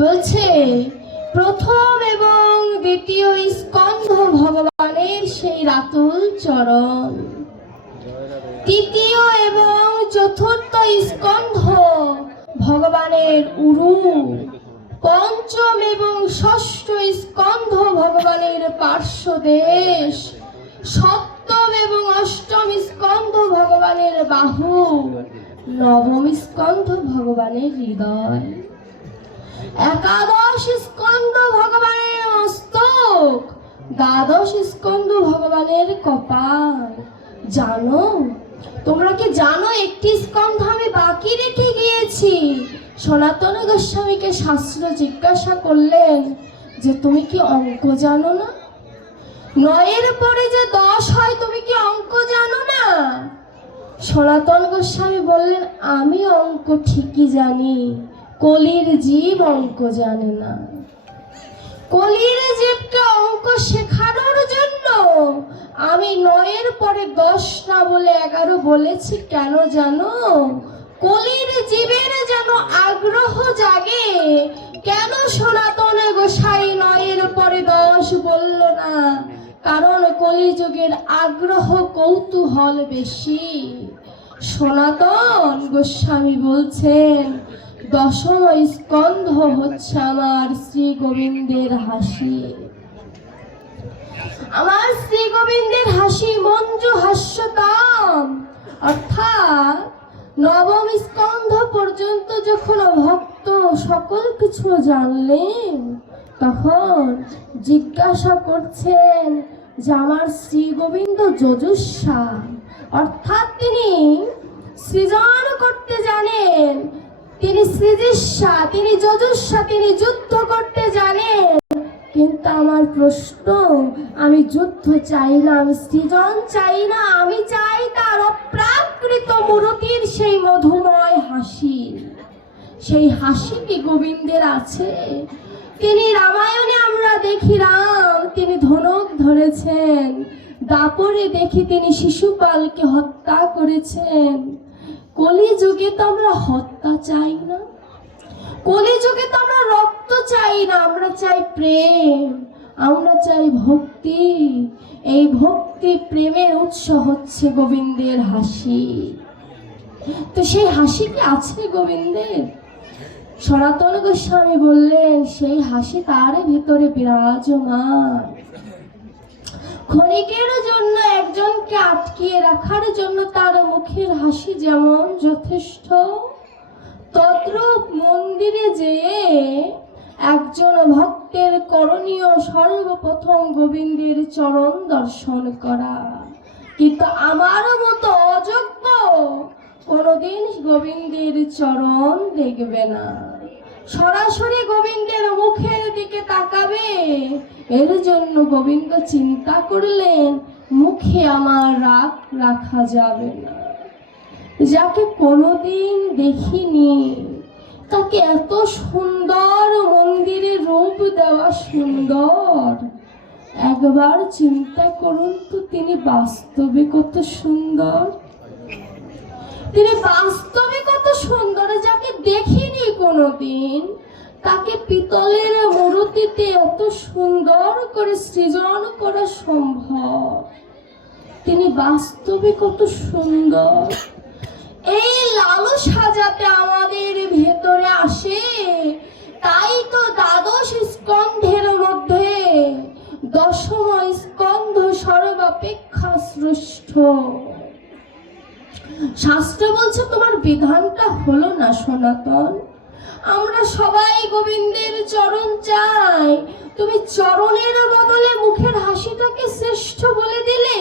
বলছে প্রথম এবং দ্বিতীয় স্কন্ধ ভগবানের সেই রাতুল চরণ, তৃতীয় এবং চতুর্থ স্কন্ধ ভগবানের উরু, পঞ্চম এবং ষষ্ঠ স্কন্ধ ভগবানের পার্শ্বদেশ, সপ্তম এবং অষ্টম স্কন্ধ ভগবানের বাহু, নবম স্কন্ধ ভগবানের হৃদয়, একাদশ স্কন্ধ ভগবানের মস্তক, দ্বাদশ স্কন্ধ ভগবানের কপাল। জানো, তোমরা কি জানো একটি স্কন্ধ আমি বাকি রেখে গিয়েছি? সনাতন গোস্বামীকে শাস্ত্র জিজ্ঞাসা করলেন যে তুমি কি অঙ্ক জানো না? 9-এর পরে যে 10 হয় তুমি কি অঙ্ক জানো না? সনাতন গোস্বামী বললেন আমি অঙ্ক ঠিকই জানি, কলির জীব অঙ্ক জানে না। কলির জীবকে অঙ্ক শেখানোর জন্য আমি 9-এর পরে 10 না বলে 11 বলেছি। কেন জানো? কলির জীবের যেন আগ্রহ জাগে। কেন সনাতন গোসাই 9-এর পরে 10 বলল না? কারণ কলিযুগের আগ্রহ কৌতূহল বেশি। সনাতন গোস্বামী বলছেন দশম স্কন্ধ হচ্ছে আমার শ্রী গোবিন্দের হাসি। আমার শ্রী গোবিন্দের হাসি মঞ্জু হাস্যতাম, অর্থাৎ নবম স্কন্ধ পর্যন্ত যখন ভক্ত সকল কিছু জানলেন তখন জিজ্ঞাসা করছেন যে আমার শ্রী গোবিন্দ যজুস্বা, অর্থাৎ তিনি সৃজন করতে জানেন, তিনি সৃজিস্বা, তিনি যজুস্বা, তিনি যুদ্ধ করতে জানেন। কিন্তু আমার প্রশ্ন, আমি যুদ্ধ চাই না, আমি সৃজন চাই না, আমি চাই তার অপ্রাকৃত মূরতির সেই মধুময় হাসি। সেই হাসি কি গোবিন্দের আছে? তিনি রামায়ণে আমরা দেখি রাম তিনি ধনুক ধরেছেন, দাপরে দেখি তিনি শিশুপালকে হত্যা করেছেন। কলিযুগে তো আমরা হত্যা চাই না, কলিযুগে তো আমরা রক্ত চাই না, আমরা চাই প্রেম, আমরা চাই ভক্তি। এই ভক্তি প্রেমের উৎস হচ্ছে গোবিন্দের হাসি। তো সেই হাসি কি আছে গোবিন্দের? সনাতন গোস্বামী বললেন সেই হাসি তার ভিতরে বিরাজমান। ক্ষণিকের জন্য একজনকে আটকিয়ে রাখার জন্য তার মুখের হাসি যেমন যথেষ্ট, তদ্রূপ মন্দিরে যেয়ে একজন ভক্তের করণীয় সর্বপ্রথম গোবিন্দের চরণ দর্শন করা। কিন্তু আমার মতো অযোগ্য কোনোদিন গোবিন্দের চরণ দেখবে না, সরাসরি গোবিন্দের মুখের দিকে তাকাবে। এর জন্য গোবিন্দ চিন্তা করলেন মুখে আমার রাগ রাখা যাবে না। যাকে কোনোদিন দেখিনি তাকে এত সুন্দর মন্দিরে রূপ দেওয়া সুন্দর, একবার চিন্তা করুন তো তিনি বাস্তবে কত সুন্দর, তিনি বাস্তবে কত সুন্দর। যাকে দেখিনি কোনোদিন তাকে পিতলের মূর্তিতে এত সুন্দর করে সৃজন করা সম্ভব, তিনি বাস্তবে কত সুন্দর। এই লালসা যাতে আমাদের ভেতরে আসে, তাই তো দ্বাদশ স্কন্ধের মধ্যে দশম স্কন্ধ সর্বাপেক্ষা শ্রেষ্ঠ। শাস্ত্র বলছে তোমার বিধানটা হলো না সনাতন। আমরা সবাই গোবিন্দের চরণ চাই, তুমি চরণের বদলে মুখের হাসিটাকে শ্রেষ্ঠ বলে দিলে,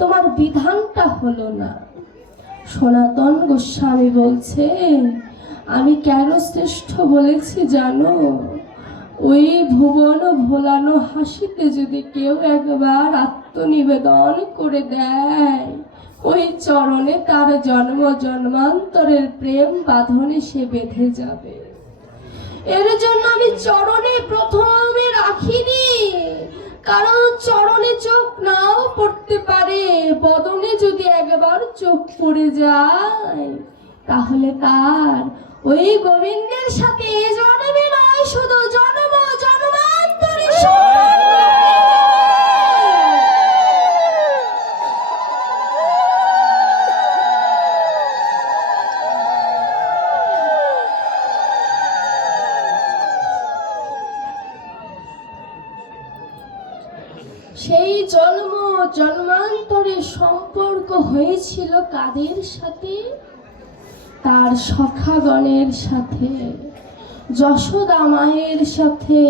তোমার বিধানটা হলো না। সনাতন গোস্বামী বলছে আমি কেন শ্রেষ্ঠ বলেছি জানো? ওই ভুবন ভোলানো হাসিতে যদি কেউ একবার আত্মনিবেদন করে দেয়, ওই চরণে তার জন্ম জন্মান্তরের প্রেম বাঁধনে সে বেঁধে যাবে। এর জন্য আমি চরণে প্রথমে রাখিনি, কারণ চরণে চোখ নাও পড়তে পারে, বদনে যদি একবার চোখ পড়ে যায় তাহলে তার ওই গোবিন্দের সাথে এ জন্মে নয় শুধু সেই জন্ম জন্মান্তরে সম্পর্ক হয়েছিল কাদের সাথে? তার সখাগণের সাথে, যশোদা মায়ের সাথে,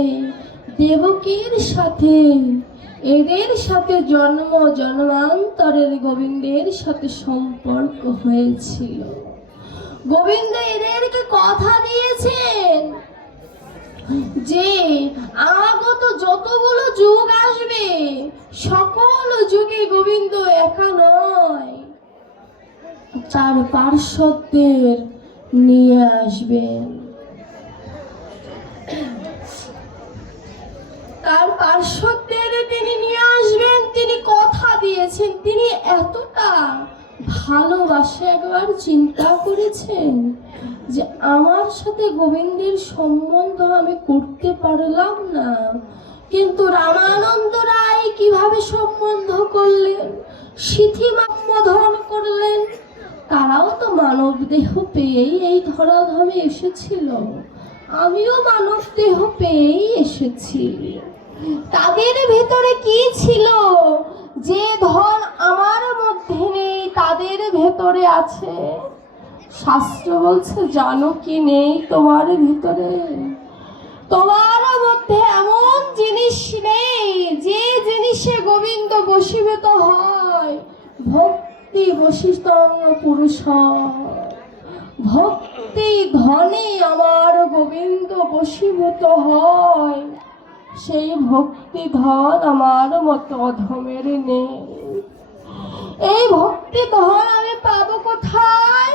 দেবকীর সাথে। এদের সাথে জন্ম জন্মান্তরের গোবিন্দের সাথে সম্পর্ক হয়েছিল। গোবিন্দ এদেরকে কথা দিয়েছেন যে আগত যতগুলো যুগ আসবে সকল যুগে গোবিন্দ একা নয়, তার পার্শ্বদের নিয়ে আসবেন। তার পার্শ্বদের তিনি নিয়ে আসবেন, তিনি কথা দিয়েছেন। তিনি এতটা ভালোবাসে, একবার চিন্তা করেছেন যে আমার সাথে গোবিন্দের সম্বন্ধ আমি করতে পারলাম না, কিন্তু রামানন্দ রায় কিভাবে সম্বন্ধ করলেন, সিথিমাম্মধন করলেন। তারাও তো মানব দেহ পেয়েই এই ধরাধামে এসেছিল, আমিও মানব দেহ পেয়েই এসেছি। তাদের ভেতরে কি ছিল যে ধন আমার মধ্যে নেই, তাদের ভেতরে আছে। শাস্ত্র বলছে, জানো কি নেই তোমার ভিতরে? তোমার মধ্যে এমন জিনিস নেই যে জিনিসে গোবিন্দ বশীভূত হয়। ভক্তি বশিতং পুরুষ, ভক্তি ধনে আমার গোবিন্দ বশীভূত হয়। সেই ভক্তি ধন আমার মতো অধমের নেই। এই ভক্তি ধন আমি পাবো কোথায়?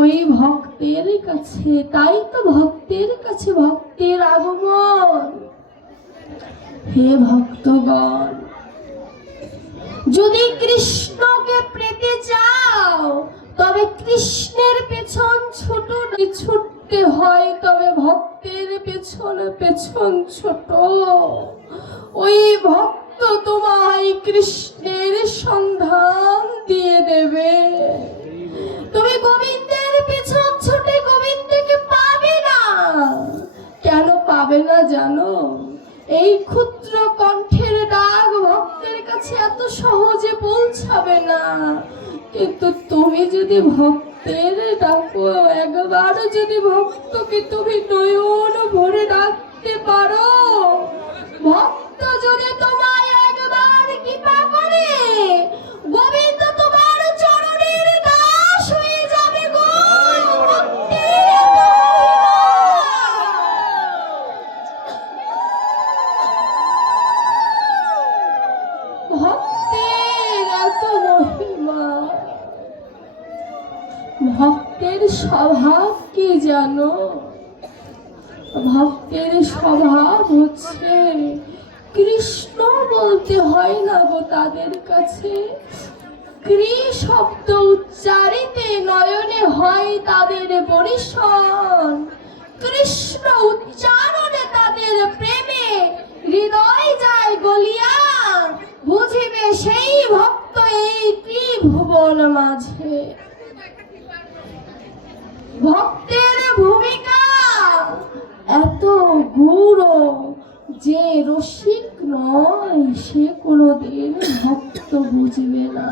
ওই ভক্তের কাছে। তাই তো ভক্তের কাছে ভক্তের আগমন। হে ভক্তগণ, যদি কৃষ্ণকে পেতে চাও তবে কৃষ্ণের পেছন ছুটতে হয়, তবে ভক্তের পেছন ছোট। ওই ভক্ত তোমায় কৃষ্ণের সন্ধান দিয়ে দেবে। তুমি গোবিন্দের পেছন ছুটে গোবিন্দকে পাবে না। কেন পাবে না জানো? এই ক্ষুদ্র কণ্ঠের ডাক ভক্তের কাছে এত সহজে পৌঁছাবে না। কিন্তু তুমি যদি ভক্তের ডাকো, একবার যদি ভক্তকে তুমি নয়ন ভরে ডাকতে পারো, ভক্ত যদি তোমায় একবার কৃপা করে, গোবিন্দ তোমার চরণের দাস হয়ে যাবে গো। ভক্তের এত মহিমা। ভক্তের স্বভাব কি জানো? ভক্তের স্বভাব হচ্ছে কৃষ্ণ বলতে হয় না গো তাদের কাছে। কৃ শব্দ উচ্চারিতে নয়নে হয় তাদের পরিশন। কৃষ্ণ উচ্চারণে তাদের প্রেমে হৃদয় যায় গলিয়া। বুঝিবে সেই ভক্ত এই ত্রিভুবন মাঝে। ভক্তের ভূমিকা এত গূঢ় যে রসিক নয় সে কোনোদিন ভক্ত বুঝবে না,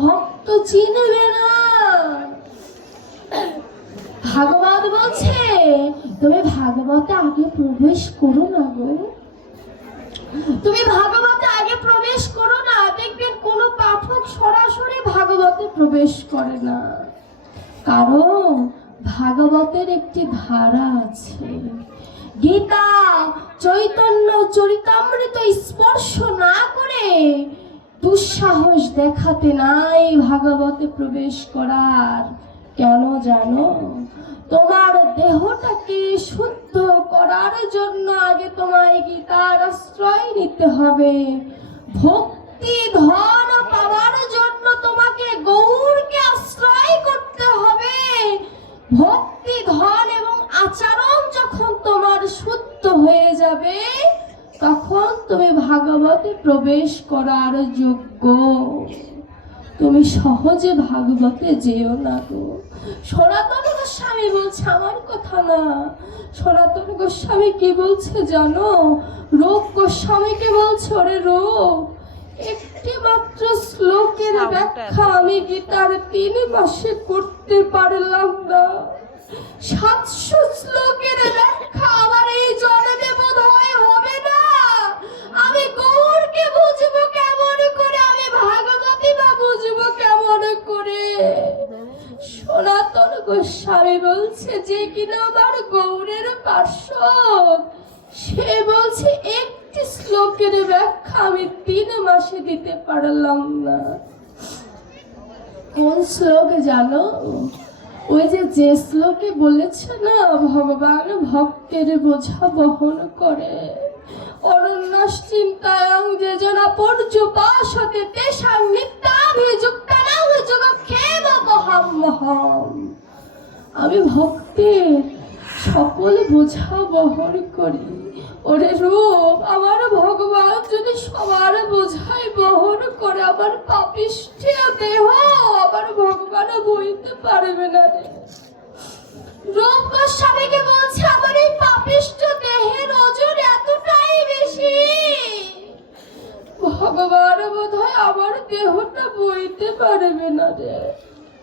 ভক্ত চিনবে না। ভাগবত বলছে, তুমি ভাগবতে আগে প্রবেশ করো না গো। তুমি ভাগবতে আগে প্রবেশ করো না। দেখবেন কোন পাঠক সরাসরি ভাগবতে প্রবেশ করে না, কারণ ভাগবতের একটি ধারা আছে। গীতা চৈতন্য চরিতামৃত স্পর্শ না করে দুঃসাহস দেখাতে নাই ভাগবতে প্রবেশ করার। কেন জানো? তোমার দেহটাকে শুদ্ধ করার জন্য আগে তোমায় গীতার আশ্রয় নিতে হবে। ভক্তি ধন পাওয়ার জন্য তোমাকে গৌরকে আশ্রয় করতে হবে। ভক্তি ধন এবং আচরণ যখন তোমার শুদ্ধ হয়ে যাবে, তখন তুমি ভাগবতে প্রবেশ করার যোগ্য। তুমি সহজে ভাগবতে যেও না গো। সনাতন গোস্বামী বলছে, আমার কথা না, সনাতন গোস্বামী কি বলছে জানো? রূপ গোস্বামীকে বলছে, ওরে রূপ, একটি মাত্র শ্লোকের ব্যাখ্যা আমি গীতার 3 মাসে করতে পারলাম না। 700 শ্লোকের ব্যাখ্যা আমার এই জন্মে বোধহয় হবে না। আমি গৌরকে বুঝবো কেমন করে, আমি ভাগবতী বা বুঝবো কেমন করে? সনাতন গোস্বামী বলছে, যে কিনা আমার গৌরের পার্শ্বদ, সে বলছে একটি শ্লোকের ব্যাখ্যা আমি 3 মাসে দিতে পারলাম না। কোন শ্লোক জানো? ওই যে শ্লোকে বলেছে না, ভগবান ভক্তের বোঝা বহন করে। অরণ্যস চিন্তায়াং যেজনা পর্যুপাসতে তেষাং নিত্যাভিযুক্তানাং যোগক্ষেমমহম্মহম। আমি ভক্তের সকল বোঝা বহন করি। ওরে রূপ, আমার ভগবান যদি সবার বোঝাই বহন করে, আমার পাপিষ্ঠ দেহ আমার ভগবান বইতে পারবে না রে। রূপ গোস্বামীকে বলছে, আমার এই পাপিষ্ঠ দেহের ওজন এতটাই বেশি, ভগবান বোধহয় আমার দেহটা বইতে পারবে না রে।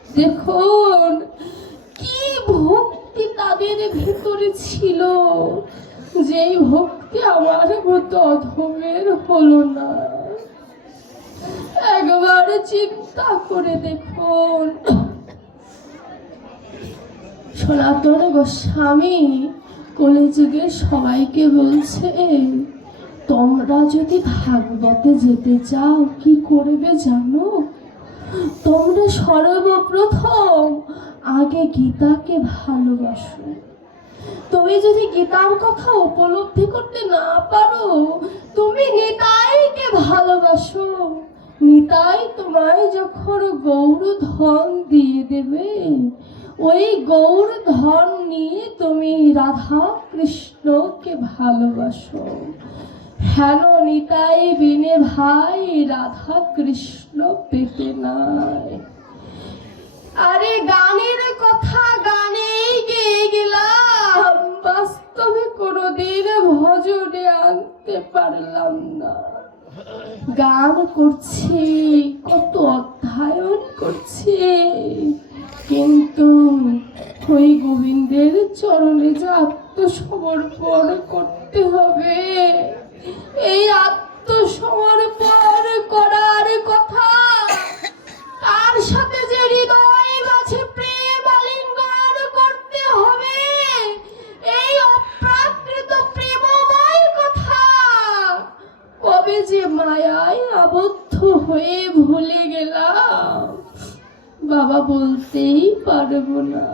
দেখুন কি ভক্তি তাদের ভিতরে ছিল, যেই ভক্তি আমার মতো অধমের হলো না। একবার চিন্তা করে দেখুন, সনাতন গোস্বামী কলিযুগে সবাইকে বলছে, তোমরা যদি ভাগবতে যেতে চাও কি করবে জানো? তোমরা সর্বপ্রথম আগে গীতাকে ভালোবাসো। তুমি যদি গীতার কথা উপলব্ধি করতে না পারো, তুমি নিতাইকে ভালোবাসো। নিতাই তোমায় যখন গৌর ধন দিয়ে দেবে, ওই গৌর ধন নিয়ে তুমি রাধা কৃষ্ণকে ভালোবাসো। হেন নিতাই বিনে ভাই রাধা কৃষ্ণ পেতে নাই। আরে গানের কথা গানেই গেয়ে গেলাম, বাস্তবে কোনোদিন ভজনে আনতে পারলাম না। গান করছি, কত অধ্যয়ন করছি, কিন্তু ওই গোবিন্দের চরণে যে আত্মসমর্পণ করতে হবে, এই আত্মসমর্পণ করার কথা, তার সাথে যে হৃদয় মাঝে প্রেম আলিঙ্গন করতে হবে, এই অপ্রাকৃত প্রেমময় কথা কবে যে মায়ায় আবদ্ধ হয়ে ভুলে গেলাম, বাবা বলতেই পারবো না।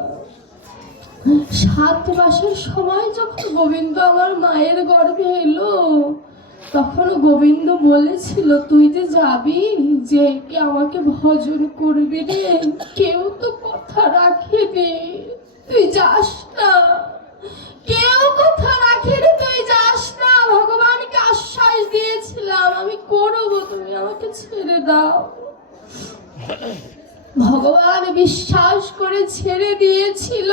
7 মাসের সময় যখন গোবিন্দ আমার মায়ের গর্ভে এলো, তখন গোবিন্দ বলেছিল, তুই যে যাবি, যে কে আমাকে ভজন করবি রে, কেউ তো কথা রাখেনি, তুই যাস না। কেউ কথা রাখেনি, তুই যাস না। ভগবানকে আশ্বাস দিয়েছিলাম, আমি করবো, তুমি আমাকে ছেড়ে দাও। ভগবান বিশ্বাস করে ছেড়ে দিয়েছিল,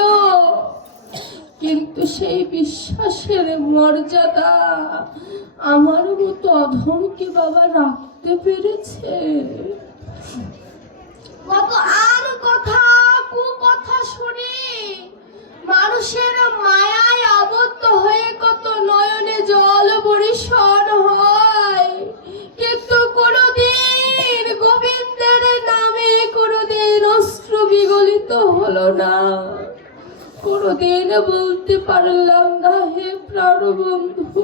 কিন্তু সেই বিশ্বাসের মর্যাদা আমার মতো অধমকে বাবা রাখতে পেরেছে? কত আর কথা কুকথা শুনি, মানুষের মায়ায় আবদ্ধ হয়ে কত নয়নে জল বরিশন হয়, কিন্তু কোনোদিন গোবিন্দের নামে কোনোদিন অশ্রু বিগলিত হলো না। কোনোদিন বলতে পারলাম না, হে প্রাণবন্ধু,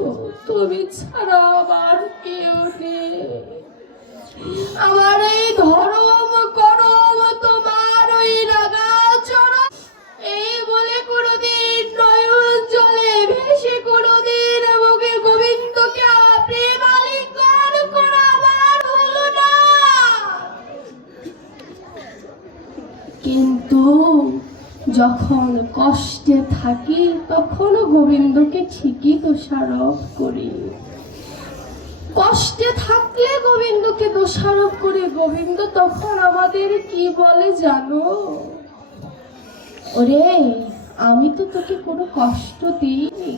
তুমি ছাড়া আমার কেউ নেই। আমার এই ধরম করম তোমার ওই রাগা চরণ, এই বলে কোনোদিন নয়ন জলে ভেসে কোনোদিন আমাকে গোবিন্দকে প্রেম আলিঙ্গন করা আমার হলো না। কিন্তু যখন কষ্টে থাকি, তখনও গোবিন্দকে ঠিকই দোষারোপ করি। কষ্টে থাকলে গোবিন্দকে দোষারোপ করে গোবিন্দ তখন আমাদের কি বলে জানো? ওরে, আমি তো তোকে কোনো কষ্ট দিইনি,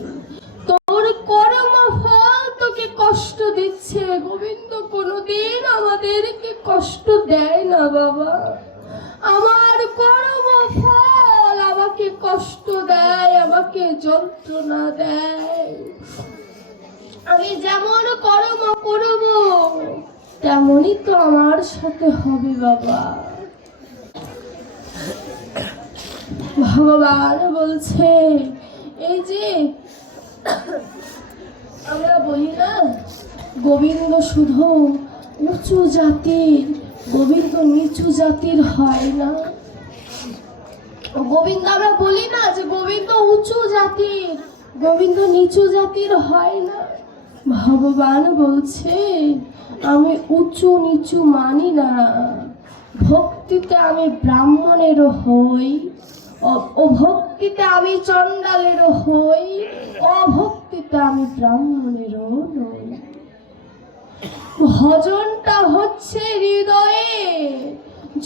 তোর কর্ম ফল তোকে কষ্ট দিচ্ছে। গোবিন্দ কোনোদিন আমাদেরকে কষ্ট দেয় না বাবা। আমার কর্ম ফল আমাকে কষ্ট দেয়, আমাকে যন্ত্রণা দেয়। আমি যেমন কর্ম করব তেমনই তো আমার সাথে হবে বাবা। ভগবান বলছে, এই যে আমরা বলি না গোবিন্দ শুধু উঁচু জাতির, গোবিন্দ নিচু জাতির হয় না। গোবিন্দ আমরা বলি না যে গোবিন্দ উঁচু জাতির, গোবিন্দ নিচু জাতির হয় না। ভগবান বলছে, আমি উঁচু নিচু মানি না। ভক্তিতে আমি ব্রাহ্মণেরও হই, অভক্তিতে আমি চণ্ডালেরও হই, অভক্তিতে আমি ব্রাহ্মণেরও নই। ভজনটা হচ্ছে হৃদয়ে।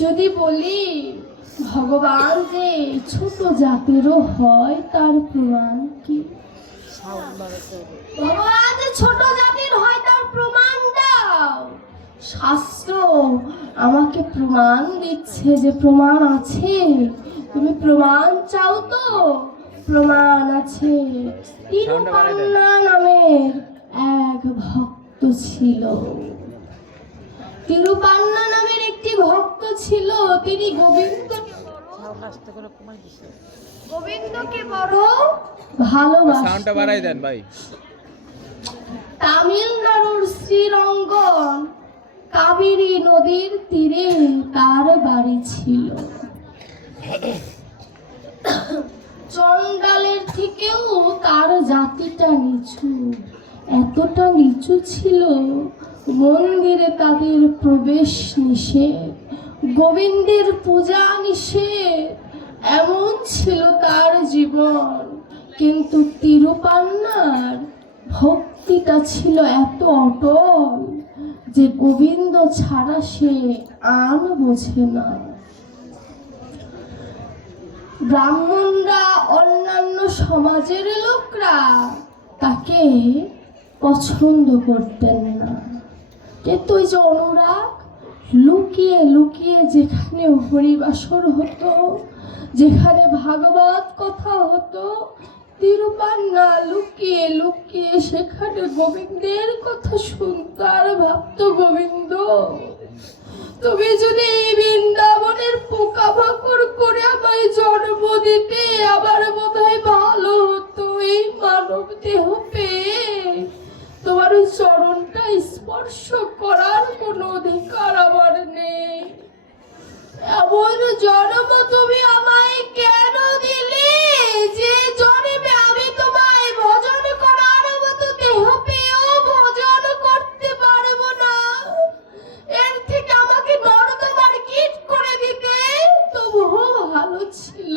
যদি বলি ভগবান যে ছোট জাতেরও হয়, তার প্রমাণ কি? ভগবান যে ছোট জাতির হয় তার প্রমাণ দাও। শাস্ত্র আমাকে প্রমাণ দিচ্ছে যে প্রমাণ আছে। তুমি প্রমাণ চাও তো? প্রমাণ আছে। তিরুপান্না নামের এক ভক্ত ছিল। তিরুপান্না নামের একটি ভক্ত ছিল। তিনি গোবিন্দকে বড় ভালোবাসতেন। তামিলনাড়ুর শ্রীরঙ্গন কাবেরী নদীর তীরে তার বাড়ি ছিল। চণ্ডালের থেকেও তার জাতিটা নিচু। এতটা নিচু ছিল, মন্দিরে তাদের প্রবেশ নিষেধ, গোবিন্দের পূজা নিষেধ। এমন ছিল তার জীবন। কিন্তু তিরুপান্নার ভক্তিটা ছিল এত অটল যে গোবিন্দ ছাড়া সে আর বোঝে না। ব্রাহ্মণরা, অন্যান্য সমাজের লোকরা তাকে পছন্দ করতেন না। কিন্তু ওই যে অনুরাগ, লুকিয়ে লুকিয়ে যেখানে হরিবাসর হতো, যেখানে ভাগবত কথা হতো, তিরুপান্না লুকিয়ে লুকিয়ে সেখানে গোবিন্দের কথা শুনত আর ভাবত, গোবিন্দ তুমি যদি এই বৃন্দাবনের পোকামাকড় করে আমায় জন্ম দিতে, আবার বোধহয় ভালো হতো। এই মানব দেহ পেয়ে তোমার ওই চরণটা স্পর্শ করার কোনো অধিকার আমার নেই। এমন জন্ম তুমি আমায় কেন দিলে যে জন্মে আমি তোমায় ভজন করার মতো দেহ পেয়েও ভজন করতে পারবো না? এর থেকে আমাকে নরদমার কীট করে দিতে তবুও ভালো ছিল।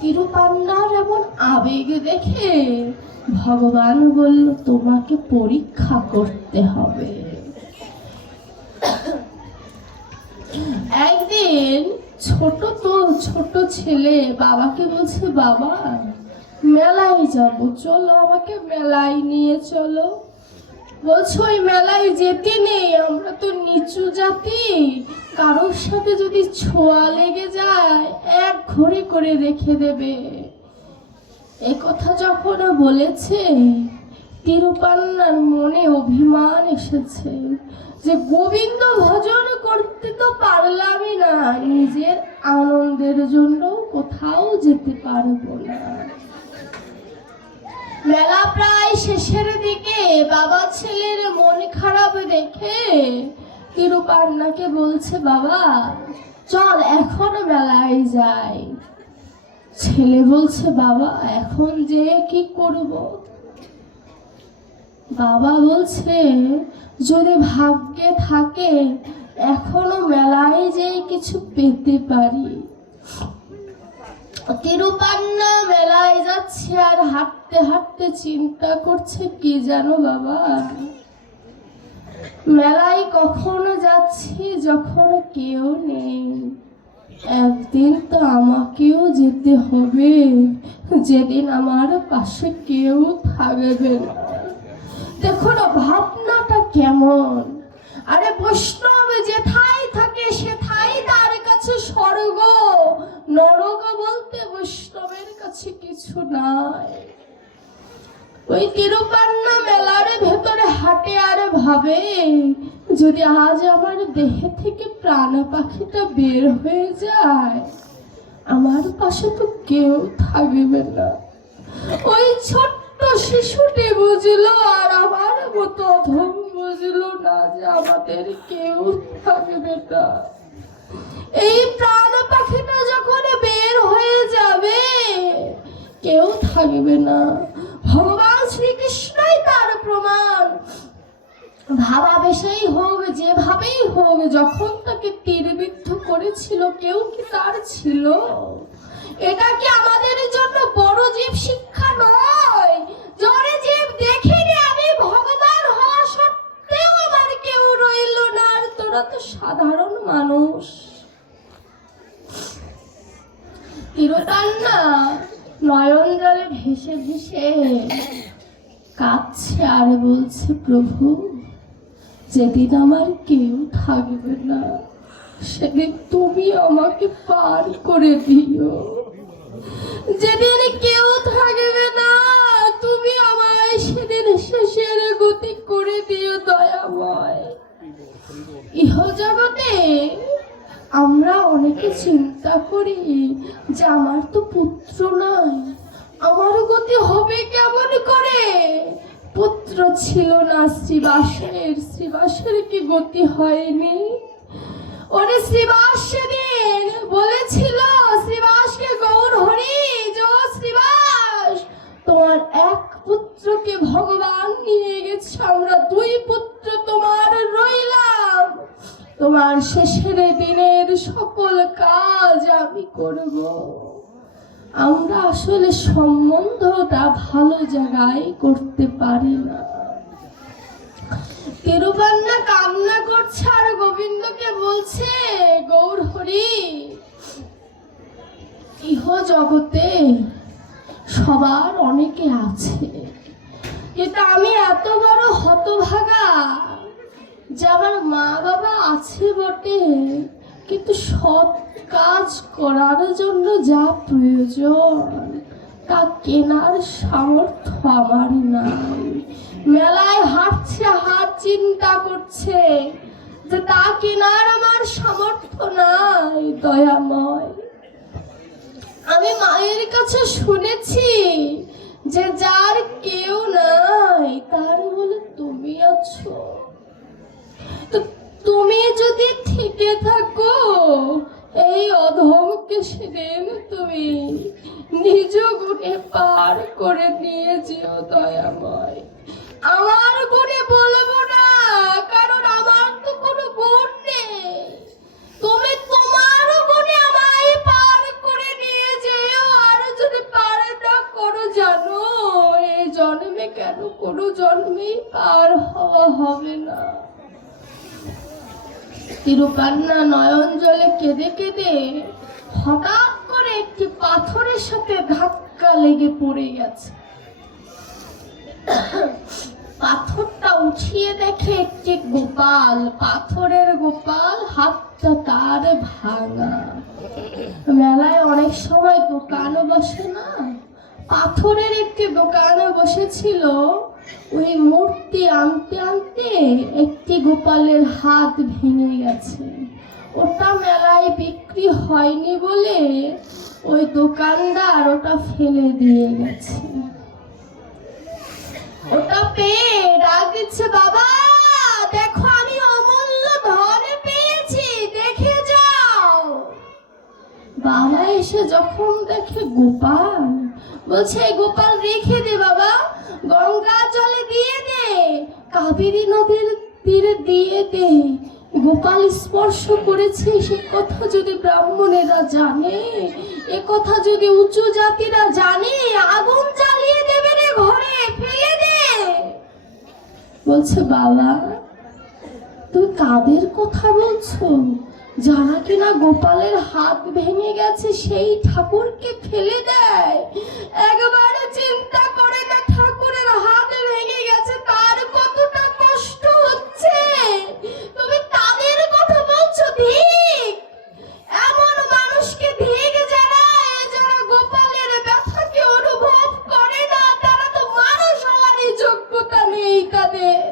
তিরুপান্নার এমন আবেগ দেখে ভগবান বলল, তোমাকে পরীক্ষা করতে হবে। একদিন ছোট ছেলে বাবাকে বলছে, বাবা মেলায় যাব, চলো আমাকে মেলায় নিয়ে চলো। বলছো ওই মেলায় যেতে নেই, আমরা তো নিচু জাতি, কারোর সাথে যদি ছোঁয়া লেগে যায় এক ঘরে করে রেখে দেবে। এ কথা যখন বলেছে, তিরুপান্নার মনে অভিমান এসেছে যে গোবিন্দ ভজন করতে তো পারলামই না, নিজের আনন্দের জন্য কোথাও যেতে পারবো না। মেলা প্রায় শেষের দিকে বাবা ছেলের মন খারাপ দেখে তিরুপান্নাকে বলছে, বাবা চল এখন মেলায় যাই। ছেলে বলছে, বাবা এখন যে কি করব? বাবা বলছে, যদি ভাগ্যে থাকে এখনো মেলায় যে কিছু পেতে পারি। তিরুপান্না মেলায় যাচ্ছে আর হাঁটতে হাঁটতে চিন্তা করছে, কি জানো বাবা, মেলায় কখনো যাচ্ছি যখন কেউ নেই, একদিন তো আমাকেও যেতে হবে, যেদিন আমার পাশে কেউ থাকবে না। দেখো না ভাবনাটা কেমন। আরে বৈষ্ণব যেথায় থাকে সেথায় তার কাছে স্বর্গ, নরক বলতে বৈষ্ণবের কাছে কিছু নাই। ওই তিরুপান্না মেলার ভেতরে হাঁটে আর ভাবে, যদি আজ আমার দেহে থেকে প্রাণ পাখিটা বের হয়ে যায়, আমার পাশে তো কেউ থাকবে না। ওই ছোট্ট শিশুটি বুঝলো আর আমার মতো অধম বুঝলো না যে আমাদের কেউ থাকবে না। এই প্রাণ পাখিটা যখন বের হয়ে যাবে, কেউ থাকবে না। ভগবান শ্রীকৃষ্ণই তার প্রমাণ। ভাবাবেশেই হোক যেভাবেই হোক, যখন তাকে তীরবিদ্ধ করেছিল, কেউ কি তার ছিল? এটা কি আমাদের জন্য বড় জীব শিক্ষা নয়? জড়ে জীব দেখিনি আমি, ভগবান হওয়া সত্ত্বেও আমার কেউ রইল না, আর তোরা তো সাধারণ মানুষ। তিরুপান্না নয়ন জলে ভেসে ভেসে কাঁদছে আর বলছে, প্রভু যেদিন আমার কেউ থাকবে না, সেদিন তুমি আমাকে পার করে দিও। যেদিন কেউ থাকবে না, তুমি আমায় সেদিন শেষের গতি করে দিও দয়াময়। ইহ জগতে আমরা অনেকে চিন্তা করি যে আমার তো পুত্র নাই, আমার গতি হবে কেমন করে? পুত্র ছিল না শ্রীবাসের, শ্রীবাসের কি গতি হয়নি? ওরে শ্রীবাস সেদিন বলেছিল শ্রীবাসকে, গৌর হরি যো শ্রীবাস, তোমার এক পুত্রকে ভগবান নিয়ে গেছে, আমরা দুই পুত্র তোমার রইলাম, তোমার শেষের দিনের সকল কাজ আমি করব। আমরা আসলে সম্বন্ধটা ভালো জায়গায় করতে পারি না। তিরুপান্না কামনা করছে আর গোবিন্দকে বলছে, গৌর হরি, ইহ জগতে সবার অনেকে আছে, কিন্তু আমি এত বড় হতভাগা যে আমার মা বাবা আছে বটে, কিন্তু সৎ কাজ করার জন্য যা প্রয়োজন তা কেনার সামর্থ্য আমার নাই। মেলায় হাঁটছে, হাত চিন্তা করছে যে তা কেনার আমার সামর্থ্য নাই। দয়াময়, আমি মায়ের কাছে শুনেছি যে যার কেউ নাই তার বলে তুমি আছো, তো তুমি যদি থেকে থাকো, এই অধমকে সেদিন তুমি নিজ গুণে পার করে নিয়ে যেও দয়াময়। আমার গুণে বলবো না, কারণ আমার তো কোনো গুণ নেই, তুমি তোমার গুণে আমায় পার করে নিয়ে যেও। আর যদি পার না করো, জানো এই জন্মে কেন কোনো জন্মেই পার হওয়া হবে না। তিরুপান্না নয়ন জলে কেঁদে কেঁদে হঠাৎ করে একটি পাথরের সাথে ধাক্কা লেগে পড়ে গেছে। পাথরটা উঠিয়ে দেখে একটি গোপাল, পাথরের গোপাল, হাতটা তার ভাঙা। মেলায় অনেক সময় দোকান বসে না, পাথরের একটি দোকানে বসেছিল। ওই মূর্তি আনতে আনতে একটি গোপালের হাত ভেঙে গেছে। ওটা মেলায় বিক্রি হয়নি বলে ওই দোকানদার ওটা ফেলে দিয়ে গেছে। ওটা পেয়ে ডাক দিচ্ছে, বাবা দেখো আমি অমূল্য ধন পেয়েছি, দেখে যাও। বাবা এসে যখন দেখে গোপাল, বলছে এই গোপাল রেখে দে বাবা, গঙ্গা জলে দিয়ে দে, কাবেরী নদীর তীরে দিয়ে দে, গোপাল স্পর্শ করেছে সে কথা যদি ব্রাহ্মণেরা জানে, এ কথা যদি উঁচু জাতিরা জানে, আগুন জ্বালিয়ে দেবে রে, ঘরে ফেলে দে। বলছে বাবা তুমি কাদের কথা বলছো? যারা কিনা গোপালের হাত ভেঙে গেছে সেই ঠাকুরকে ফেলে দেয়, একবারে চিন্তা করে না ঠাকুরের হাত ভেঙে গেছে তার কতটা কষ্ট হচ্ছে, তুমি তাদের কথা বলছো? ঠিক এমন মানুষকে ঠিক জানায় যারা গোপালের ব্যথাকে অনুভব করে না, তারা তো মানুষ হওয়ারই যোগ্যতা নেই তাদের।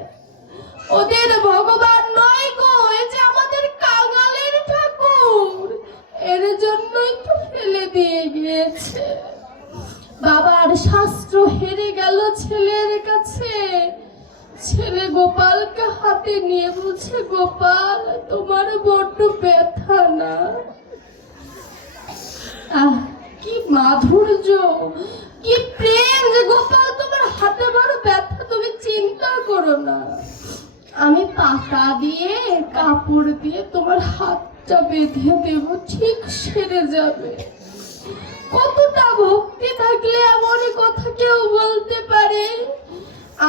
ওদের ভগবান নয় গো, এ যে আমাদের কাঙালের ঠাকুর, এর জন্যই তো ফেলে দিয়ে গিয়েছে। বাবার শাস্ত্র হেরে গেল ছেলের কাছে। ছেলে গোপালকে হাতে নিয়ে বলছে গোপাল তোমার বড্ড ব্যথা না? আহ কি মাধুর্য, কি প্রেম যে গোপাল তোমার হাতে বড় ব্যথা, তুমি চিন্তা করো না, আমি পাতা দিয়ে কাপড় দিয়ে তোমার হাতটা বেঁধে দেব, ঠিক সেরে যাবে। কতটা ভক্তি থাকলে এমন কথা কেউ বলতে পারে?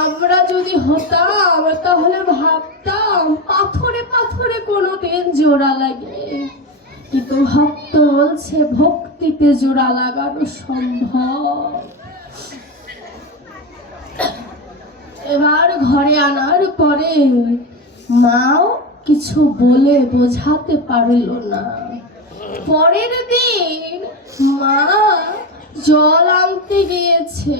আমরা যদি হতাম তাহলে ভাবতাম পাথরে পাথরে কোনোদিন জোড়া লাগে, কিন্তু ভক্ত বলছে ভক্তিতে জোড়া লাগানো সম্ভব। এবার ঘরে আনার পরে মাও কিছু বলে বোঝাতে পারল না। পরের দিন মা জল আনতে গিয়েছে,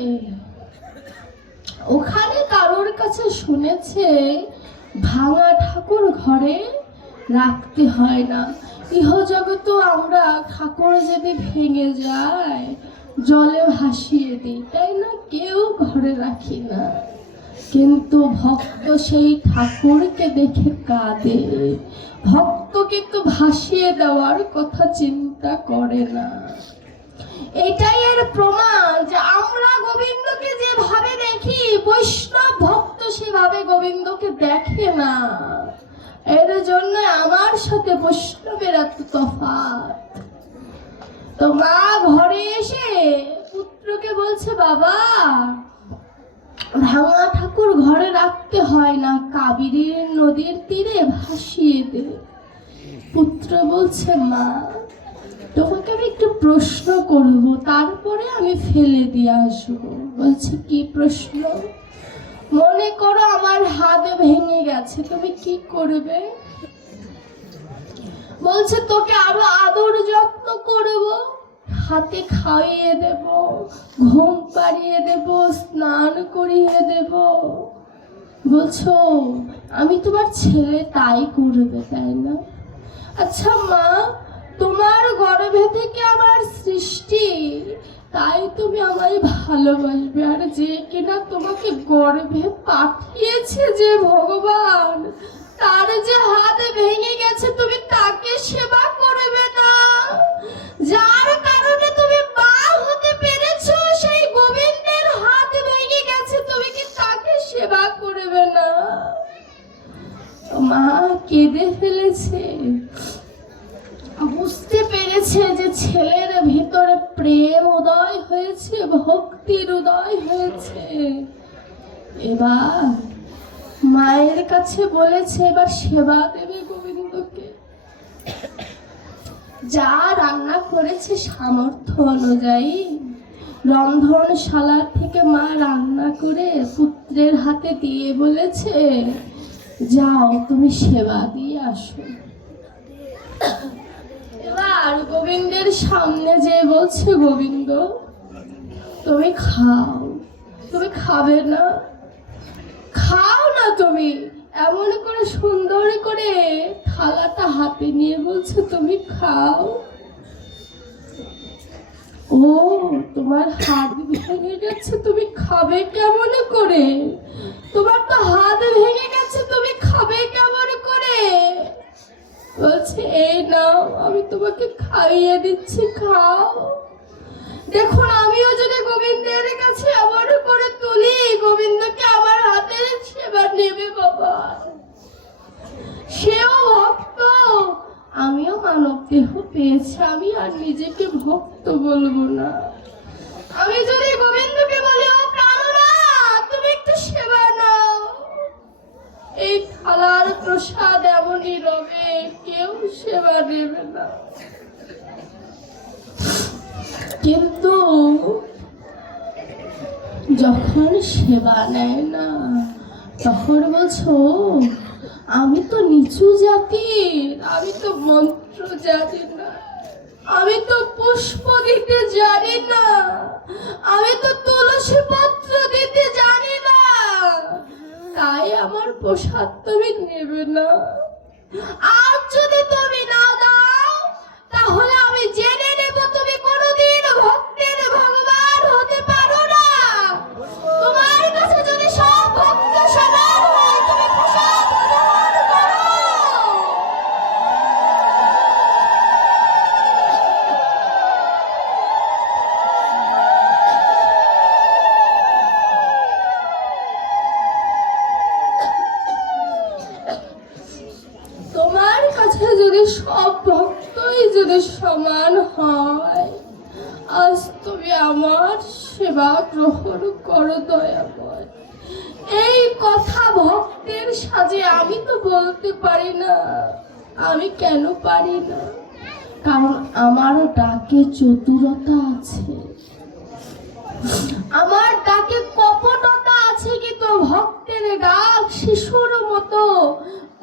ওখানে কারোর কাছে শুনেছে ভাঙা ঠাকুর ঘরে রাখতে হয় না। ইহজগতে আমরা ঠাকুর যদি ভেঙে যায় জলে ভাসিয়ে দিই, তাই না, কেউ ঘরে রাখি না। কিন্তু ভক্ত সেই ঠাকুরকে দেখে কাঁদে, ভক্ত কিন্তু ভাসিয়ে দেওয়ার কথা চিন্তা করে না। এটাই এর প্রমাণ যে আমরা গোবিন্দকে যেভাবে দেখি, বৈষ্ণব ভক্ত সেভাবে গোবিন্দকে দেখে না। এর জন্য আমার সাথে বৈষ্ণবের এত তফাৎ। তো মা ঘরে এসে পুত্রকে বলছে বাবা ভাঙা ঠাকুর ঘরে রাখতে হয় না, কাবেরী নদীর তীরে ভাসিয়ে দে। পুত্র বলছে মা তোমাকে আমি একটু প্রশ্ন করব, তারপরে আমি ফেলে দিয়ে আসবো। বলছে কি প্রশ্ন? মনে করো আমার হাত ভেঙে গেছে, তুমি কি করবে? বলছে তোকে আরো আদর যত্ন করব, হাতে খাইয়ে দেব, ঘুম পাড়িয়ে দেব, স্নান করিয়ে দেব। বলছো আমি তোমার ছেলে, তাই করবে তাই না? আচ্ছা মা তোমার গর্ভে থেকে আমার সৃষ্টি, তাই তুমি আমায় ভালোবাসবে। আর যে কিনা তোমাকে গর্ভে পাঠিয়েছে যে ভগবান, তার যে হাত ভেঙে গেছে তুমি তাকে সেবা করবে না? যার কারণে তুমি মা হতে পেরেছো সেই গোবিন্দের হাত ভেঙে গেছে, তুমি কি তাকে সেবা করবে না? মা কেঁদে ফেলেছে, বুঝতে পেরেছে যে ছেলের ভিতরে প্রেম উদয় হয়েছে, ভক্তির উদয় হয়েছে। এবার মায়ের কাছে বলেছে এবার সেবা দেবে গোবিন্দকে। যা রান্না করেছে সামর্থ্য অনুযায়ী রন্ধনশালা থেকে মা রান্না করে পুত্রের হাতে দিয়ে বলেছে যাও তুমি সেবা দিয়ে আসো। এবার গোবিন্দের সামনে যে বলছে গোবিন্দ তুমি খাও। তুমি খাবে না? খাও না তুমি। এমন করে সুন্দর করে থালাটা হাতে নিয়ে বলছে তুমি খাও। ও তোমার হাত ভেঙে গেছে, তুমি খাবে কেমন করে? তোমার তো হাত ভেঙে গেছে, তুমি খাবে কেমন করে? বলছে এই নাও আমি তোমাকে খাইয়ে দিচ্ছি, খাও। দেখুন আমিও যদি গোবিন্দের কাছে এমন করে তুলি, গোবিন্দকে আমার হাতের সেবা নেবে বাবা। সেও পেয়েছে, আমি আর নিজেকে ভক্ত বলবো না। আমি যদি গোবিন্দকে বলি, ও প্রাণনাথ, তুমি একটু সেবা নাও, এই থালার প্রসাদ এমনই রবে, কেউ সেবা নেবে না। কিন্তু যখন সেবা নেয় না, তখন বলছো আমি তো নিচু জাতির, আমি তো মন্ত্র জানি না, আমি তো পুষ্প দিতে জানি না, আমি তো তুলসী পত্র দিতে জানি না, তাই আমার প্রসাদ তুমি নেবে না। আর যদি তুমি না দাও, তাহলে আমি জেনে নেব তুমি কোনোদিন ভক্তের ভগবান হতে পারো না। তোমার কাছে যদি সব ভক্ত সমান হয়, তুমি প্রসাদ গ্রহণ করো। তোমার কাছে যদি সব ভক্তই যদি সমান হয়, আজ তুমি আমার সেবা গ্রহণ করো দয়াময়। এই কথা ভক্তের সাজে আমি তো বলতে পারি না। আমি কেন পারি না? কারণ আমার ডাকে চতুরতা আছে, আমার ডাকে কপটতা আছে। কিন্তু ভক্তের ডাক শিশুর মতো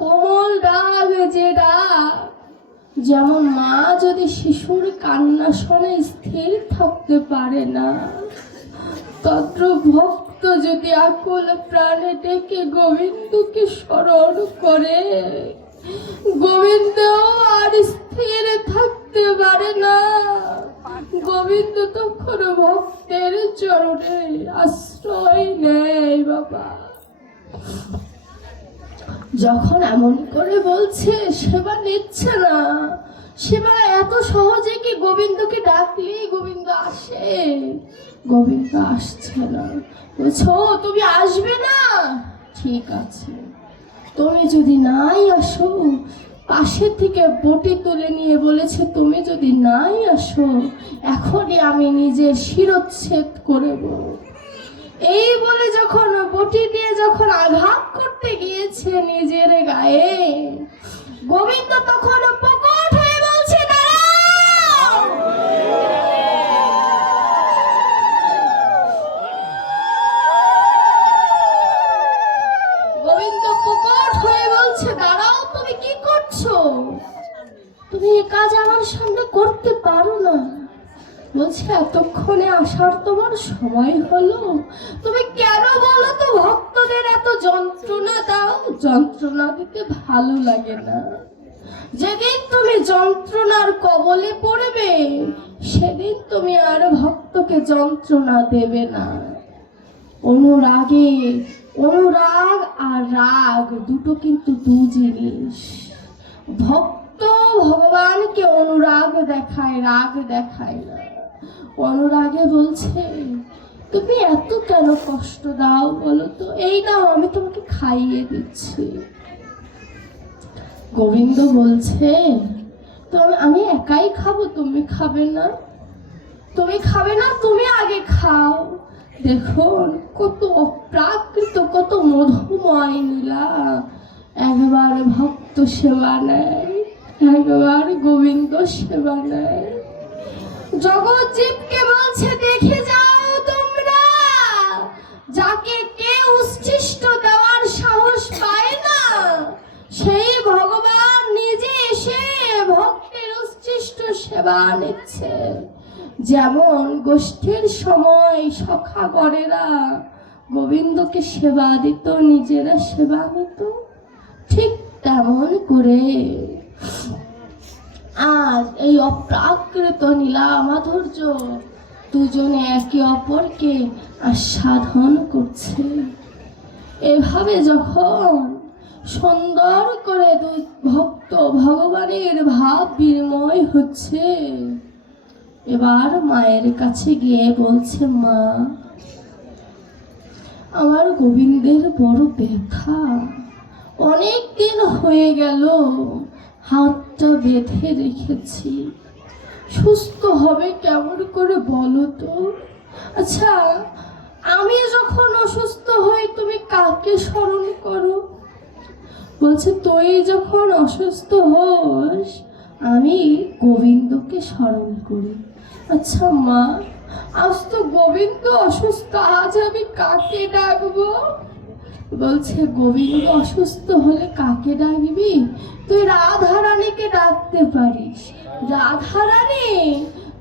কোমল ডাক, যে ডাক যেমন মা যদি শিশুর কান্না শুনে স্থির থাকতে পারে না, তদ্রূপ ভক্ত যদি আকুল প্রাণে ডেকে গোবিন্দকে স্মরণ করে, গোবিন্দ আর স্থির থাকতে পারে না। গোবিন্দ তখন ভক্তের চরণে আশ্রয় নেয় বাবা। যখন এমন করে বলছে, সেবা নিচ্ছে না, সেবা এত সহজে কি গোবিন্দকে ডাকলেই গোবিন্দ আসে? গোবিন্দ আসছে না। বলছো তুমি আসবে না, ঠিক আছে, তুমি যদি নাই আসো, পাশে থেকে বটি তুলে নিয়ে বলেছে, তুমি যদি নাই আসো, এখনই আমি নিজের শিরচ্ছেদ করব। এই বলে যখন বটি দিয়ে যখন আঘাত করতে গিয়েছে নিজের গায়ে, গোবিন্দ তখন প্রকট হয়ে বলছে, দাঁড়াও। গোবিন্দ প্রকট হয়ে বলছে, দাঁড়াও, তুমি কি করছো? তুমি এ কাজ আমার সামনে করতে পারো না। বলছে, এতক্ষণে আসার তোমার সময় হলো, তুমি কেন বলো তো ভক্তদের এত যন্ত্রণা দাও? যন্ত্রণা দিতে ভালো লাগে না। যেদিন তুমি যন্ত্রণার কবলে পড়বে, সেদিন তুমি আর ভক্তকে যন্ত্রণা দেবে না। অনুরাগ আর রাগ দুটো কিন্তু দু জিনিস। ভক্ত ভগবানকে অনুরাগ দেখায়, রাগ দেখায় না। অনুরাগে বলছে, তুমি এত কেন কষ্ট দাও বলো তো? এই নাও, আমি তোমাকে খাইয়ে দিচ্ছি। গোবিন্দ বলছে, তো আমি একাই খাবো, তুমি খাবে না? তুমি খাবে না, তুমি আগে খাও। দেখুন কত অপ্রাকৃত, কত মধুময় নীলা। একবার ভক্ত সেবা নেয়, একবার গোবিন্দ সেবা নেয়। জগৎ জীবকে বলছে, দেখে যাও তোমরা, যাকে কেউ উচ্ছিষ্ট দেওয়ার সাহস পায় না, সেই ভগবান নিজে এসে ভক্তের উচ্ছিষ্ট সেবা নিচ্ছে। যেমন গোষ্ঠীর সময় সখাগণেরা গোবিন্দকে সেবা দিত, নিজেরা সেবা নিত, ঠিক তেমন করে আজ এই অপ্রাকৃত নীলা মাধুর্য দুজনে একে অপরকে আস্বাদন করছে। এভাবে যখন সুন্দর করে দুই ভক্ত ভগবানের ভাব বিনিময় হচ্ছে, এবার মায়ের কাছে গিয়ে বলছে, মা, আমার গোবিন্দের বড় ব্যথা, অনেক দিন হয়ে গেল হাতটা বেঁধে রেখেছি, সুস্থ হবে কেমন করে বলো তো? আচ্ছা, আমি যখন অসুস্থ হই তুমি কাকে স্মরণ করো? বলছে তুই যখন অসুস্থ হোস আমি গোবিন্দকে স্মরণ করি। আচ্ছা মা, আজ তো গোবিন্দ অসুস্থ, আজ আমি কাকে ডাকবো? বলছে গোবিন্দ অসুস্থ হলে কাকে ডাকবি? তুই রাধারানীকে ডাকতে পারিস। রাধারানী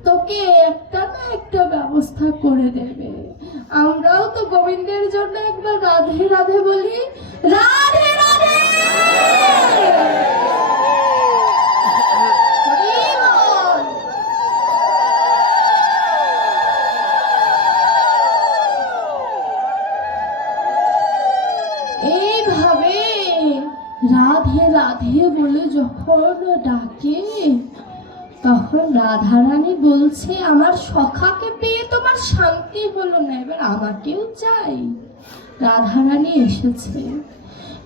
তোকে একটা না একটা ব্যবস্থা করে দেবে। আমরাও তো গোবিন্দের জন্য একবার রাধে রাধে বলি, রাধে রাধে। এইভাবে রাধে রাধে বলে যখন ডাকে তখন রাধারানী বলছে আমার সখাকে পেয়ে তোমার শান্তি হলো না, এবার আমাকেও চাই। রাধারানী এসেছে,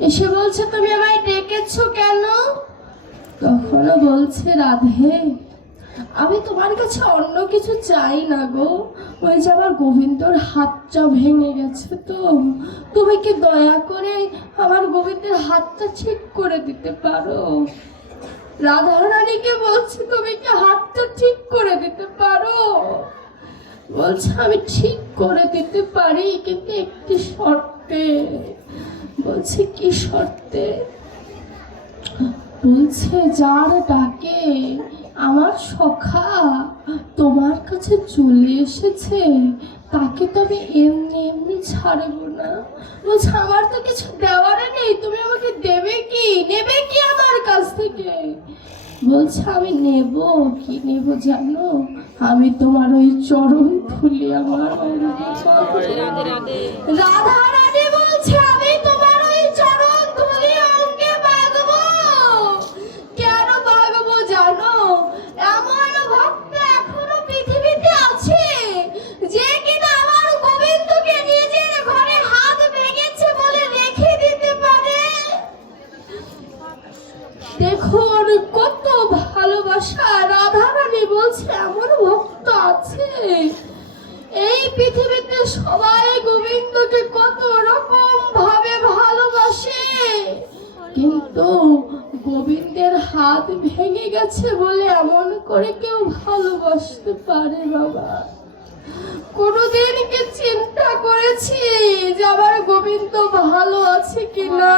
এসে বলছে তুমি আমায় ডেকেছো কেন? তখনও বলছে রাধে আমি তোমার কাছে অন্য কিছু চাই না গো, ওই যে আমার গোবিন্দর হাতটা ভেঙে গেছে, তো তুমি কি দয়া করে আমার গোবিন্দের হাতটা ঠিক করে দিতে পারো? রাধারানীকে বলছে তুমি কি হাতটা ঠিক করে দিতে পারো? বলছে আমি ঠিক করে দিতে পারি, কিন্তু একটি শর্তে। বলছে কি শর্তে? বলছে যার ডাকে আমার সখা তোমার কাছে চলে এসেছে তাকে তো আমি এমনি এমনি ছাড়বো না। বলছে আমার তো কিছু দেওয়ার নেই, তুমি আমাকে দেবে কি, নেবে কি আমার কাছ থেকে? বলছে আমি নেব, কি নেব জানো? আমি তোমার ওই চরণ ধুলি আমার রাধা রাধে। বলছে আমি তোমার ওই চরণ ধুলি অঙ্গে মাগবো। কেন মাগবো জানো? এমন ভক্ত এখনো পৃথিবীতে আছে যে কিনা আমার গোবিন্দকে নিজের ঘরে হাত ভেঙেছে বলে রেখে দিতে পারে। দেখুন কত ভালোবাসা। রাধারানী বলছে এমন ভক্ত আছে এই পৃথিবীতে, সবাই গোবিন্দকে কত রকম ভাবে ভালোবাসে, কিন্তু গোবিন্দের হাত ভেঙে গেছে বলে এমন করে কেউ ভালোবাসতে পারে? বাবা কোনদিন কি চিন্তা করেছি যে আমার গোবিন্দ ভালো আছে কিনা,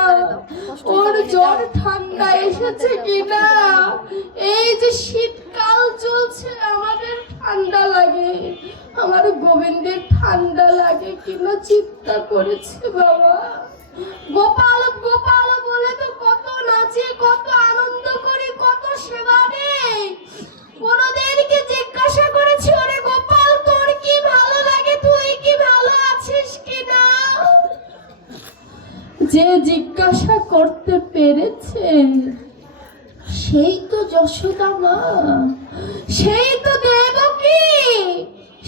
ওর জ্বর ঠান্ডা এসেছে কিনা? এই যে শীতকাল চলছে আমাদের ঠান্ডা লাগে, আমার গোবিন্দের ঠান্ডা লাগে কিনা চিন্তা করেছি বাবা? গোপাল গোপাল বলে তো কত নাচি, কত আনন্দ করি, কত সেবা নেই। কোনদিনকে জিজ্ঞাসা করেছি ওরে গোপাল তোর কি ভালো লাগে, তুই কি ভালো আছিস কিনা? যে জিজ্ঞাসা করতে পেরেছে সেই তো যশোদা মা, সেই তো দেবকী,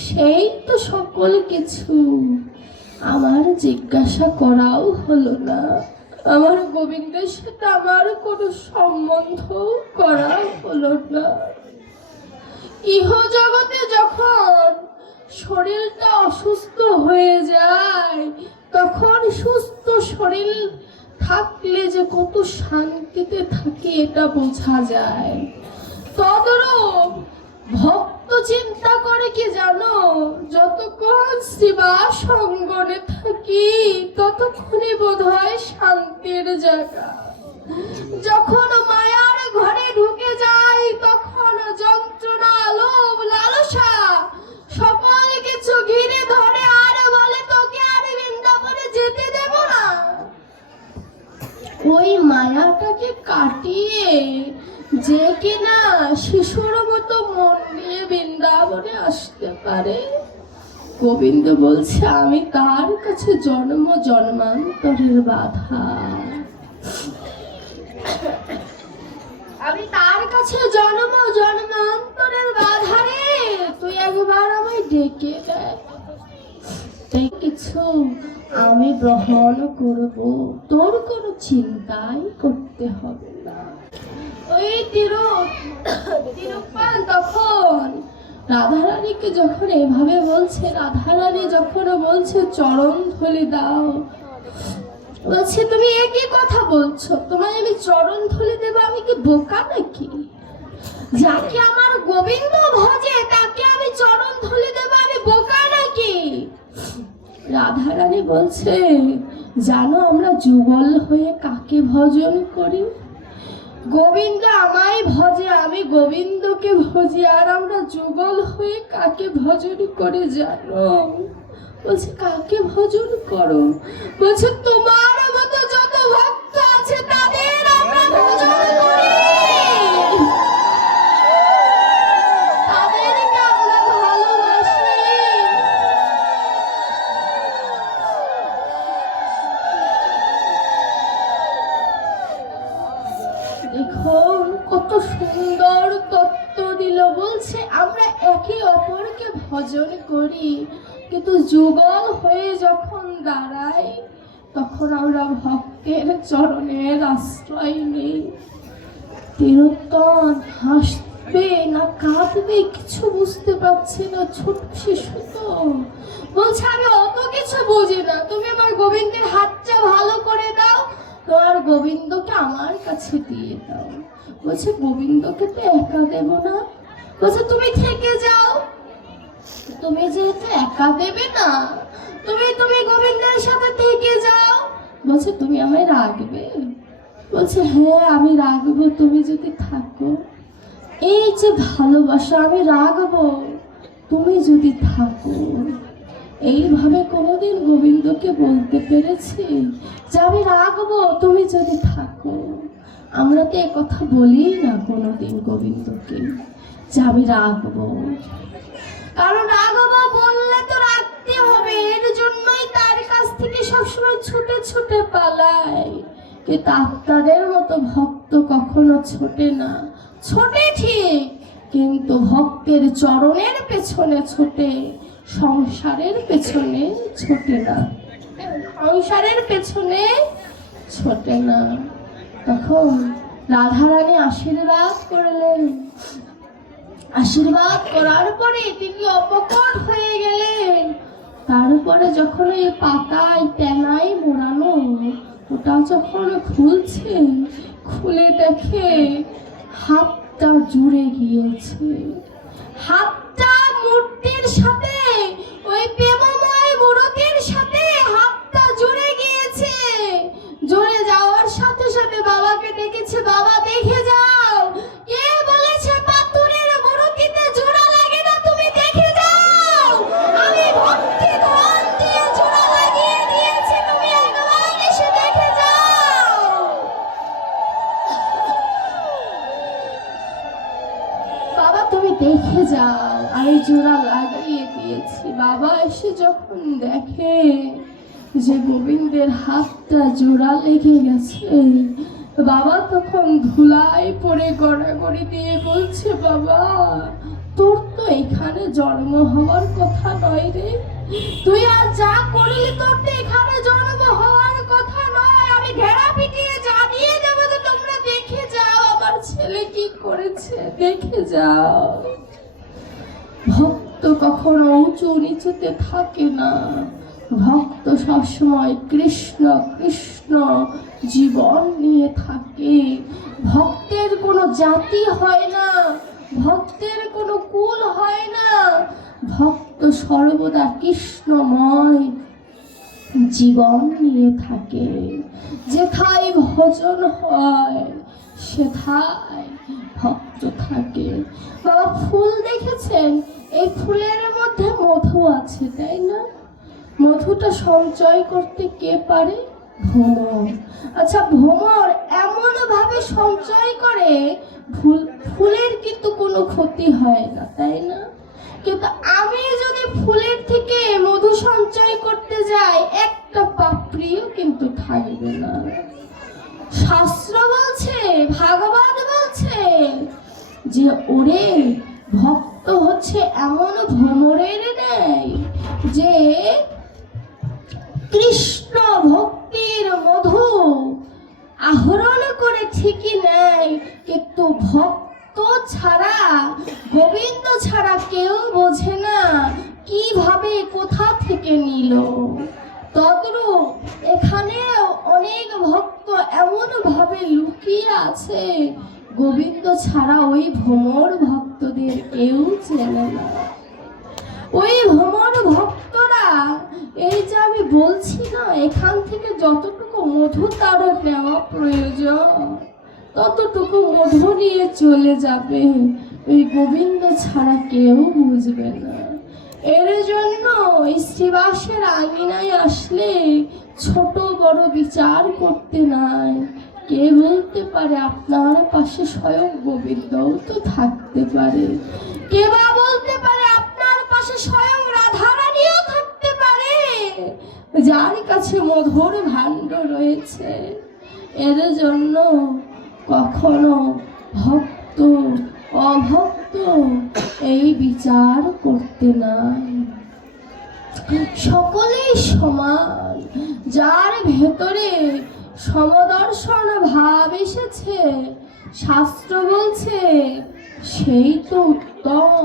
সেই তো সকল কিছু। আমার জিজ্ঞাসা করাও হলো না, আমার গোবিন্দের সাথে আমার কোনো সম্বন্ধ করা হলো না। ইহ জগতে যখন শরীরটা অসুস্থ হয়ে যায় তখন সুস্থ শরীর থাকলে যে কত শান্তিতে থাকে এটা বোঝা যায়। তদরূপ ভক্ত চিন্তা করে কি জানো, যতক্ষণ শিবা সঙ্গনে থাকি ততক্ষণই বোধ হয় শান্তির জায়গা। যখন মায়ার ঘরে ঢুকে যায় তখন যন্ত্রণা, লোভ, লালসা সকল কিছু ঘিরে ধরে আর বলে তোকে আর বৃন্দাবনে যেতে দেব না। ওই মায়াটাকে কাটিয়ে যে কিনা শিশুর মতো মন নিয়ে বৃন্দাবনে আসতে পারে, গোবিন্দ বলছে আমি তার কাছে জন্ম জন্মান্তরের বাধা, আমি তার কাছে জন্ম জন্মান্তরের বাধা রে। তুই একবার আমায় ডেকে দেয়, কিছু আমি গ্রহণ করব, তোর কোনো চিন্তাই করতে হবে না। ওই তিরুপ্পান তখন রাধারানীকে যখন এভাবে বলছে, রাধারানী যখন বলছে চরণ ধুলি দাও, বলছে তুমি একই কথা বলছো, তোমায় আমি চরণ ধুলি দেবো? আমি কি বোকা নাকি? যাকে আমার গোবিন্দ ভজে তাকে আমি চরণ ধুলি দেবো? আমি বোকা নাকি? রাধারানী বলছে, জানো আমরা যুগল হয়ে কাকে ভজন করি? গোবিন্দ আমায় ভজে, আমি গোবিন্দকে ভজি, আর আমরা যুগল হয়ে কাকে ভজন করে জানো? বলছে কাকে ভজন করো? বলছে তোমার মতো যত ভক্ত আছে তাদের আমরা ভজন করি, তাদেরকে আমরা ভালোবাসি। দেখুন কত সুন্দর তত্ত্ব দিল। বলছে আমরা একে অপরকে ভজন করি, কিন্তু যুগল হয়ে যখন দাঁড়াই তখন আমরা ভক্তের চরণের আশ্রয় নেই। তিরোত্তম হাসবে না কাঁদবে কিছু বুঝতে পারছি না, ছোট শিশু তো। বলছে আমি অত কিছু বুঝি না, তুমি আমার গোবিন্দের হাতটা ভালো করে দাও, তোমার গোবিন্দকে আমার কাছে দিয়ে দাও। বলছে গোবিন্দকে তো একা দেব না। বলছে তুমি থেকে যাও, তুমি যেহেতু একা দেবে না, তুমি গোবিন্দের সাথে থেকে যাও। বলছে তুমি আমায় রাখবে? বলছে হ্যাঁ আমি রাখবো, তুমি যদি থাকো। এই যে ভালোবাসা, আমি রাখবো তুমি যদি থাকো। এইভাবে কোনোদিন গোবিন্দকে বলতে পেরেছি যে আমি রাখবো তুমি যদি থাকো? আমরা তো কথা বলি না কোনোদিন গোবিন্দকে যে আমি রাখবো, কারণ রাখবো বললে তো রাখতে হবে। এর জন্যই তার কাছ থেকে সবসময় ছুটে ছুটে পালায়। কিন্তু আপনাদের মতো ভক্ত কখনো ছোটে না, ছোটে ঠিক কিন্তু ভক্তের চরণের পেছনে ছোটে, সংসারের পেছনে ছোটে না, সংসারের পেছনে ছোটে না। তখন রাধারানী আশীর্বাদ করলেন, আশীর্বাদ করার পরে তিনি অপকট হয়ে গেলেন। তারপরে যখন এই পাতায় তেনায় মোড়ানো ওটা যখন খুলছে, খুলে দেখে হাতটা জুড়ে গিয়েছে। হাতটা মূর্তির সাথে, ওই প্রেমময় মূর্তির সাথে হাতটা জুড়ে গিয়েছে। জুড়ে যাওয়ার সাথে সাথে বাবাকে ডেকেছে, বাবা দেখে যাও, কে বলেছে পাথরের মূর্তিতে জোড়া লাগে না? তুমি দেখে যাও, আমি ভক্তি ধন দিয়ে জোড়া লাগিয়ে দিয়েছি, তুমি একবার এসে দেখে যাও। বাবা তুমি দেখে যাও, আমি জোড়া লাগিয়ে দিয়েছি। বাবা এসে যখন দেখে যে গোবিন্দের হাতটা জোড়া লেগে গেছে, বাবা তখন ধুলায় পড়ে গড়াগড়ি দিয়ে বলছে, বাবা তোর তো এখানে জন্ম হওয়ার কথা নয় রে, তুই আর যা করলি তোর তো এখানে জন্ম হওয়ার কথা নয়। আমি ঘেরা পিটিয়ে জানিয়ে দেবো যে তোমরা দেখে যাও আমার ছেলে কি করেছে, দেখে যাও। ভক্ত কখনো উঁচু নিচুতে থাকে না, ভক্ত সবসময় কৃষ্ণ কৃষ্ণ জীবন নিয়ে থাকে। ভক্তের কোনো জাতি হয় না, ভক্তের কোনো কুল হয় না, ভক্ত সর্বদা কৃষ্ণময় জীবন নিয়ে থাকে। যেথায় ভজন হয় সেথায় ভক্ত থাকে। বাবা ফুল দেখেছেন, এই ফুলের মধ্যে মধু আছে তাই না? মধুটা সঞ্চয় করতে কে পারে? ভ্রমর। আচ্ছা ভ্রমর এমন ভাবে সঞ্চয় করে ফুলের কিন্তু কোনো ক্ষতি হয় না তাই না? কিন্তু আমি যদি ফুলের থেকে মধু সঞ্চয় করতে যাই একটা পাপড়িও কিন্তু থাকবে না। শাস্ত্র বলছে, ভাগবত বলছে যে ওরে ভক্ত হচ্ছে এমন ভ্রমরের ন্যায় যে কৃষ্ণ ভক্তির মধু আহরণ করে ঠিকই নেয়, কিন্তু ভক্ত ছাড়া, গোবিন্দ ছাড়া কেউ বোঝে না কিভাবে কোথা থেকে নিল। তদ্রূপ এখানে অনেক ভক্ত এমন ভাবে লুকিয়ে আছে, গোবিন্দ ছাড়া ওই ভ্রমর ভক্তদের কেউ চেনে না। ওই ভ্রমর ভক্তরা, এই যে আমি বলছি না, এখান থেকে যতটুকু মধু তার নেওয়া প্রয়োজন ততটুকু মধু নিয়ে চলে যাবে, ওই গোবিন্দ ছাড়া কেউ বুঝবে না। এর জন্য শ্রীবাসের আঙিনায় আসলে ছোট বড় বিচার করতে নাই। কে বলতে পারে আপনার পাশে স্বয়ং গোবিন্দও তো থাকতে পারে, কে বা বলতে পারে আপনার পাশে স্বয়ং রাধারানীও থাকতে পারে, যার কাছে মধুর ভাণ্ড রয়েছে। এর জন্য কখনো ভক্ত অভক্ত এই বিচার করতে নাই, সকলেই সমান। যার ভেতরে সমদর্শন ভাব এসেছে, শাস্ত্র বলছে সেই তো উত্তম।